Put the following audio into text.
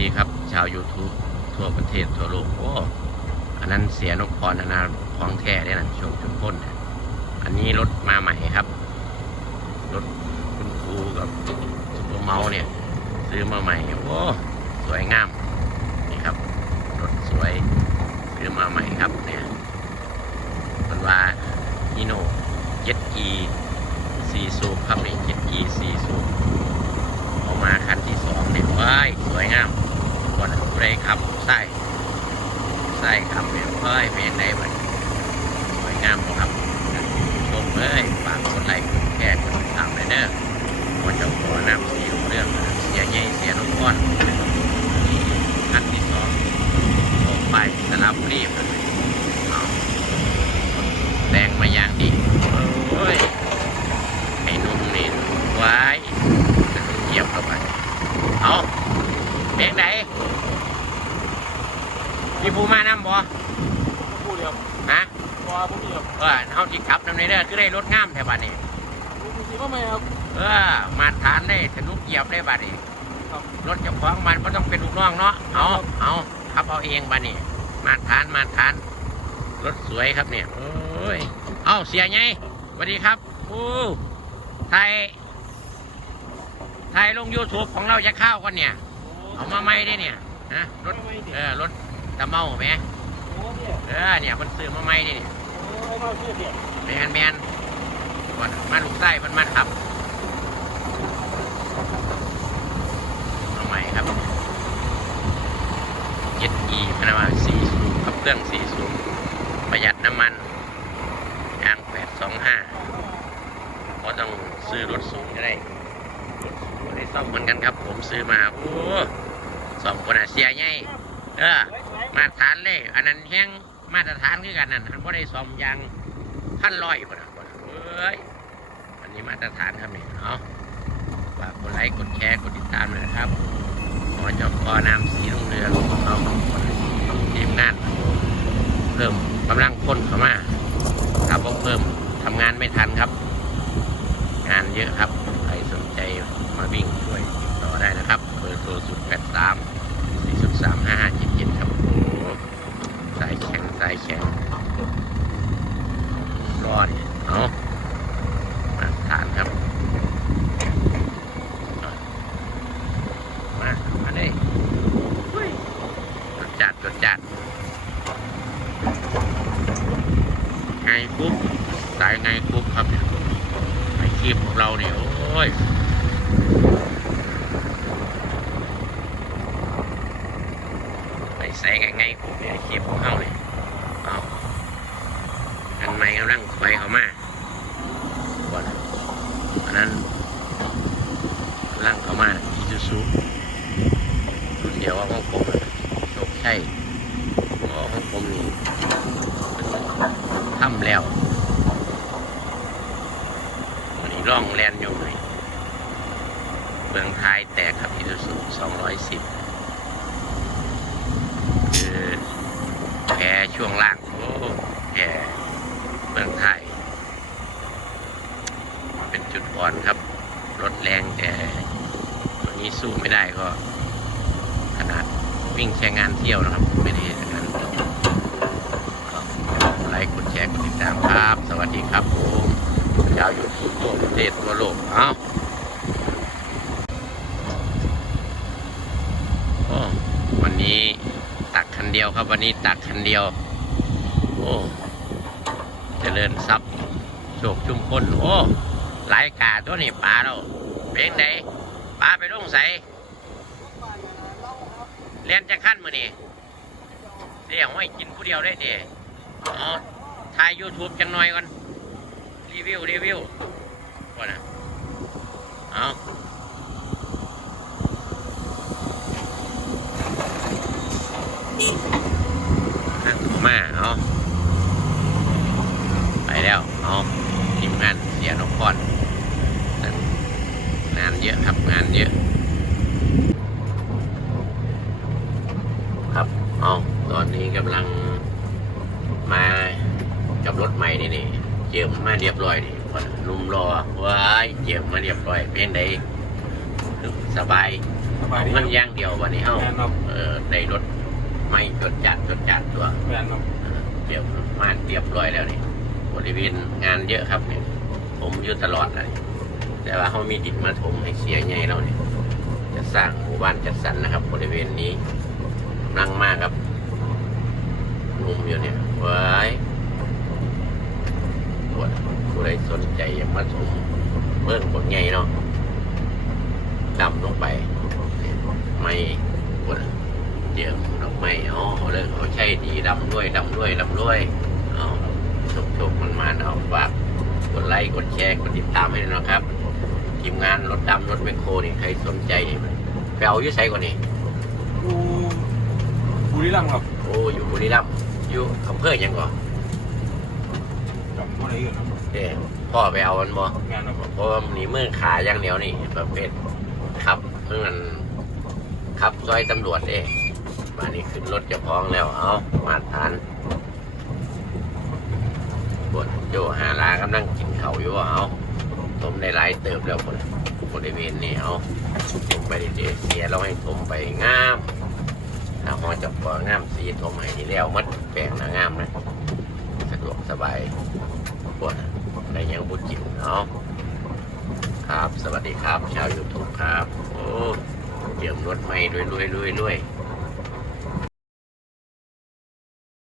ดีครับ ชาว YouTube ทั่วประเทศทั่วโลกโอ้อันนั้นเสียนกพรอันนั้นของแท้เนี่ยนะชงชุมพ้นอันนี้รถมาใหม่ครับ รถคุณครูกับซุปเปอร์เมาส์เนี่ย ซื้อมาใหม่โอ้สวยงาม นี่ครับ รถสวยซื้อมาใหม่ครับเนี่ยมันว่าฮีโน่เจ็ดอีซีซูครับนี่เจ็ดอีซีซูออกมาคันที่สองเนี่ยว้ายสวยงามวันไรครับไส้ไส้ครับเนี่ยว้าย เป็นไงบ้างสวยงามบ่ครับชมเลยฝากกดไลค์กดแชร์กดติดตามเลยเด้อวันเจ้าขอนำสีเรื่องเสียใหญ่เสียน้องก้อนคันที่สองออกไปสลับรีบแดงมาอย่างดีโอ้ยไอ้นุ่มนี่ไว้เหยียบเข้าไปเอาเพลงไหนมีผู้มานำบ่ พูดเลยครับฮะว่าผมนี่ครับเออเอาจิขับนำในเด้อคือได้รถงามแถวบ้านนี้มีสีว่าไหมครับเออมาทานได้สนุกเหยียบได้บ้านนี้ครับรถเจ้าของมันก็ต้องเป็นลูกน้องเนาะเอาเอาขับเอาเองบ้านนี้มาทานมาทาน รถสวยครับเนี่ยโอ้ยเอาเสียไงสวัสดีครับโอ้ไทยไทยลง YouTube ของเราจะเข้ากันเนี่ย เอามาไม่ได้เนี่ยนะรถเออรถตะเมาไหมโอ้ เออเนี่ยมันซื้อมาไม่เนี่ยโอ้ไอ้มาเชื่ยแมนแมนก่อนมาลูกไส้มันมาขับเอาใหม่ครับเจ็ดอีพนมาสี่สูบขับเครื่องสี่สูบประหยัดน้ำมันยางแปดสองห้าเพราะต้องซื้อรถสูงก็ได้รถสูงได้ซ่อมเหมือนกันครับ ผมซื้อมาโอ้ซ่อมคนอะเสียไงเออมาตรฐานเลย อันนั้นแห้ง มาตรฐานคือกันนั่นอันบ่ได้ซ่อมยางพันร้อยบ่นะบ่นะเอ้ยอันนี้มาตรฐานครับนี่เอาฝากกดไลค์กดแชร์กดติดตามเลยนะครับขอจอกอนามสีลุงเรืองเอาทีมงานเพิ่มกำลังคนเข้ามาถ้าบ่เพิ่มทำงานไม่ทันครับ งานเยอะครับใครสนใจมาวิ่งช่วยต่อได้นะครับเบอร์โทร0 8 3 4 3 5 5 7 7ครับโอ้โหสายแข็ง สายแข็งรอดเอามาทานครับ มามาเลยจดจัดจดจัดไงกุ๊บสายไงกุ๊บครับไอคลิปของเราเนี่ยโอ้ยไปใส่ไงไงกุ๊บเนี่ยคลิปของเขาเนี่ย กำลังไฟเขามาก่อนอันนั้นกำลังเขามาอีซูซูรุ่นเดียวกับของผมอะโชคชัยหมอของผมนี่ทำแล้ววันนี้ร่องแลนอยู่เลยเบื้องท้ายแตกครับอีซูซูสองร้อยสิบคือแผลช่วงล่างโอ้แผล เมืองไทย เป็นจุดอ่อนครับ รถแรงแต่ตัวนี้สู้ไม่ได้ก็ ขนาดวิ่งแค่งานเที่ยวนะครับ ไม่ได้อย่างนั้นไลค์กดแชร์กดติดตามครับ สวัสดีครับผมยาวอยู่ทั่วประเทศทั่วโลกเอ้าวันนี้ตักคันเดียวครับ วันนี้ตักคันเดียว โอ้ ริญทรัพย์โชคชุมพลโอ้หลายกาตัวนี้ปลาเราเพลงใดปลาไปลงใสเรียนจะขั้นมือนี่เดี๋ยวให้กินผู้เดียวได้เดี๋ยวอ๋อถ่ายยูทูบจังหน่อยก่อน รีวิว รีวิวก่อนนะเอานั่เข้ามาเอา ไปแล้ว เอาทีมงานเสียนกก่อนนั่นงานเยอะครับงาน เยอะครับเอาตอนนี้กำลังมากับรถใหม่นี่นี่เจิมมาเรียบร้อยนี่นุ่มรอว้ายเจิมมาเรียบร้อยเพียงใดสบายบายดีมันอย่างเดียววันนี้เฮาแมนครับเออในรถไม่จดจัดจดจัดตัวแมนครับเออเรียบมาเรียบร้อยแล้วนี่บริเวณงานเยอะครับเนี่ยผมอยู่ตลอดเลย แต่ว่าเขามีดินมาถมให้เสียใหญ่เราเนี่ยจะสร้างหมู่บ้านจัดสรรนะครับ บริเวณนี้นั่งมากครับหนุ่มอยู่เนี่ยไว้ายปวดผู้ใดสนใจอยากมาถมเบิ่งบทใหญ่เนาะดำลงไป ไม่ปวดเดี๋ยวดอกไม้อ๋อเขาเลยเขาใช่ดีดำด้วยดำด้วยดำด้วยเอาชกชกมันมาเอาฝากกดไลค์กดแชร์กดติดตามให้ด้วยนะครับ ทีมงานรถดำรถแมคโครนี่ใครสนใจนี่ไปเอาอยู่ไสกว่านี่ดูบุรีรัมย์ครับโอ้อยู่บุรีรัมย์อยู่อำเภอหยังก่อนกับอะไรอื่นครับเด้พ่อไปเอามันบ่แมนครับเพราะว่านี่มือขาอย่างเดียวนี่ประเภทขับเมื่อมันขับซอยตำรวจเด้มานี่ขึ้นรถเจ้าของแล้วเอามาทานบนโยหาลากำลังกินเขาวอยู่ว่าเอาผมได้หลาย เติบแล้วคนบริเวณนี้เอาผมไปเดเสียเราให้ผมไปงามถ้าหอจับปองามสีถมให้ที่แล้วมัดแปลงนะงามนะสะดวกสบายปวดได้ยังบุญจินเอาะครับ สวัสดีครับ ชาวยูทูบครับ โอ้เตรียมรถใหม่รวยรวยรวยรวยๆ